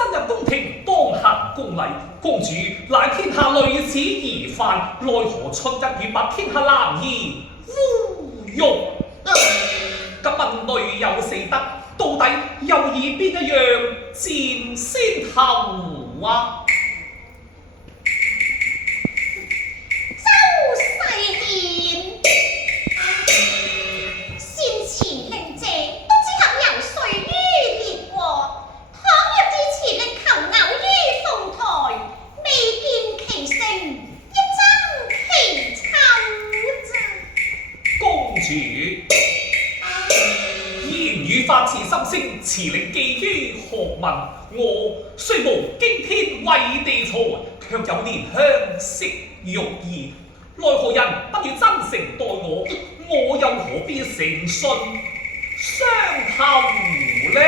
新入宮廷當行宮禮，公主乃天下女子儀範，奈何春日與把天下男兒侮辱？咁問女有四德，到底又以邊一樣佔先頭啊？周世賢，先前令姐都只肯游說於烈禍，倘若之前力求偶於鳳台，未見其成，亦爭其醜咋。公主言語發自心聲，詞力寄於學問。我雖無驚天偉地才，卻有憐香惜玉意。奈何人不與真誠待我，我又何必誠信相投呢？